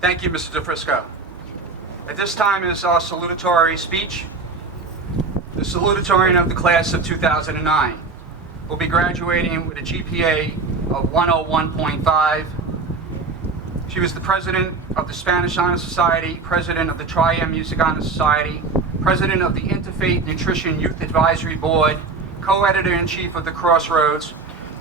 Thank you, Mr. DeFrisco. At this time is our salutatory speech. The salutatorian of the class of 2009 will be graduating with a GPA of 101.5. She was the president of the Spanish Honor Society, president of the Triad Music Honor Society, president of the Interfaith Nutrition Youth Advisory Board, co-editor-in-chief of the Crossroads,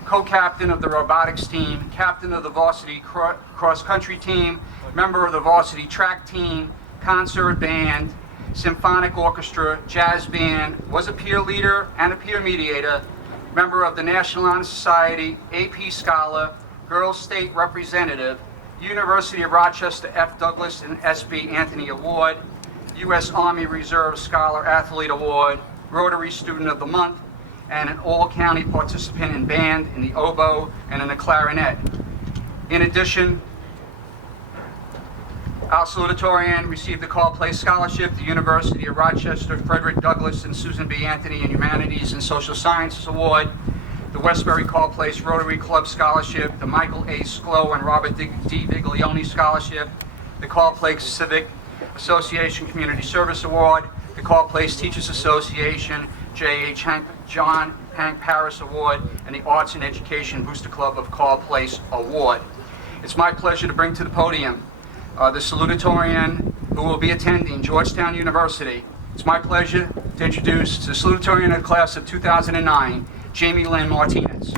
co-captain of the robotics team, captain of the varsity cross-country team, member of the varsity track team, concert band, symphonic orchestra, jazz band, was a peer leader and a peer mediator, member of the National Honor Society, AP Scholar, Girls State Representative, University of Rochester F. Douglas and S.B. Anthony Award, U.S. Army Reserve Scholar Athlete Award, Rotary Student of the Month, and an all-county participant in band, in the oboe, and in the clarinet. In addition, our salutatorian received the Carle Place Scholarship, the University of Rochester Frederick Douglass and Susan B. Anthony in Humanities and Social Sciences Award, the Westbury Carle Place Rotary Club Scholarship, the Michael A. Sklo and Robert D. Viglione Scholarship, the Carle Place Civic Association Community Service Award, the Carle Place Teachers Association John Hank Paris Award, and the Arts and Education Booster Club of Carle Place Award. It's my pleasure to bring to the podium the salutatorian who will be attending Georgetown University. It's my pleasure to introduce the salutatorian of the class of 2009, Jamie Lynn Martinez.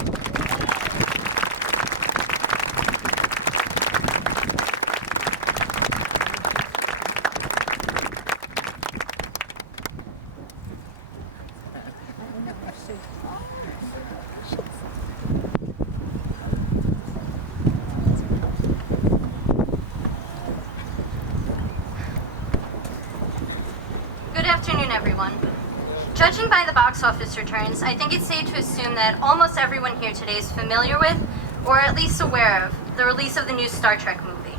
Good afternoon, everyone. Judging by the box office returns, I think it's safe to assume that almost everyone here today is familiar with, or at least aware of, the release of the new Star Trek movie.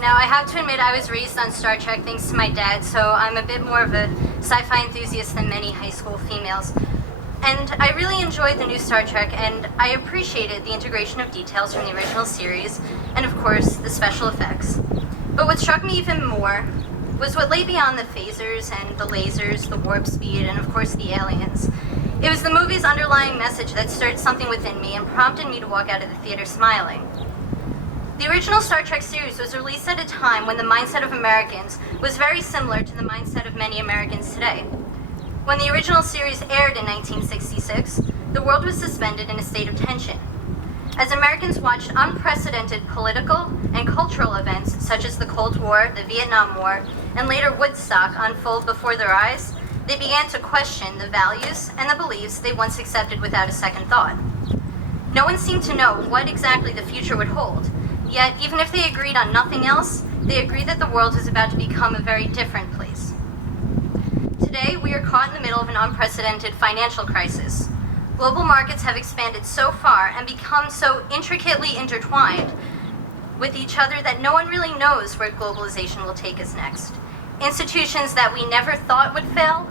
Now, I have to admit I was raised on Star Trek thanks to my dad, so I'm a bit more of a sci-fi enthusiast than many high school females. And I really enjoyed the new Star Trek, and I appreciated the integration of details from the original series, and of course, the special effects. But what struck me even more was what lay beyond the phasers and the lasers, the warp speed, and of course the aliens. It was the movie's underlying message that stirred something within me and prompted me to walk out of the theater smiling. The original Star Trek series was released at a time when the mindset of Americans was very similar to the mindset of many Americans today. When the original series aired in 1966, the world was suspended in a state of tension. As Americans watched unprecedented political and cultural events such as the Cold War, the Vietnam War, and later Woodstock unfold before their eyes, they began to question the values and the beliefs they once accepted without a second thought. No one seemed to know what exactly the future would hold, yet even if they agreed on nothing else, they agreed that the world was about to become a very different place. Today, we are caught in the middle of an unprecedented financial crisis. Global markets have expanded so far and become so intricately intertwined with each other that no one really knows where globalization will take us next. Institutions that we never thought would fail,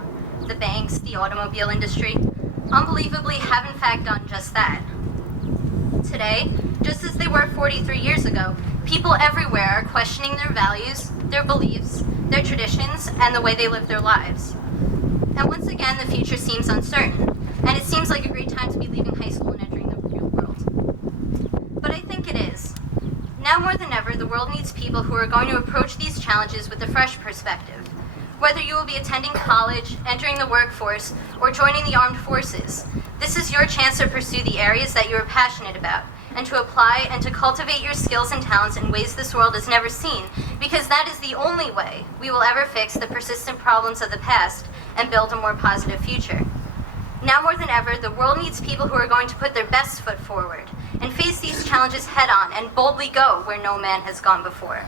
the banks, the automobile industry, unbelievably have in fact done just that. Today, just as they were 43 years ago, people everywhere are questioning their values, their beliefs, their traditions, and the way they live their lives. And once again, the future seems uncertain, and it seems like a great time to be leaving high school and entering the real world. But I think it is. Now more than ever, the world needs people who are going to approach these challenges with a fresh perspective. Whether you will be attending college, entering the workforce, or joining the armed forces, this is your chance to pursue the areas that you are passionate about, and to apply and to cultivate your skills and talents in ways this world has never seen, because that is the only way we will ever fix the persistent problems of the past and build a more positive future. Now more than ever, the world needs people who are going to put their best foot forward and face these challenges head-on and boldly go where no man has gone before.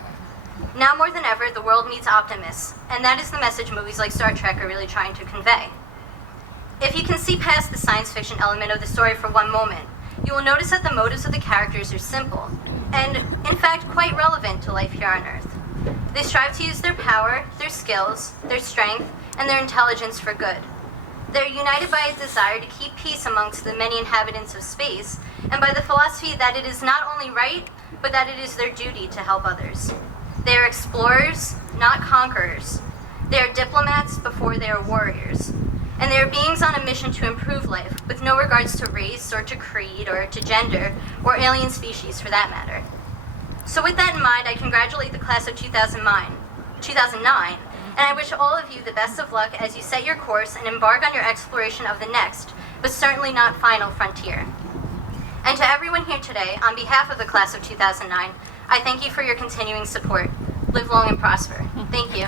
Now more than ever, the world needs optimists, and that is the message movies like Star Trek are really trying to convey. If you can see past the science fiction element of the story for one moment, you will notice that the motives of the characters are simple, and in fact quite relevant to life here on Earth. They strive to use their power, their skills, their strength, and their intelligence for good. They're united by a desire to keep peace amongst the many inhabitants of space, and by the philosophy that it is not only right, but that it is their duty to help others. They are explorers, not conquerors. They are diplomats before they are warriors. And they are beings on a mission to improve life, with no regards to race or to creed or to gender, or alien species for that matter. So with that in mind, I congratulate the class of 2009, and I wish all of you the best of luck as you set your course and embark on your exploration of the next, but certainly not final frontier. And to everyone here today, on behalf of the class of 2009, I thank you for your continuing support. Live long and prosper. Thank you.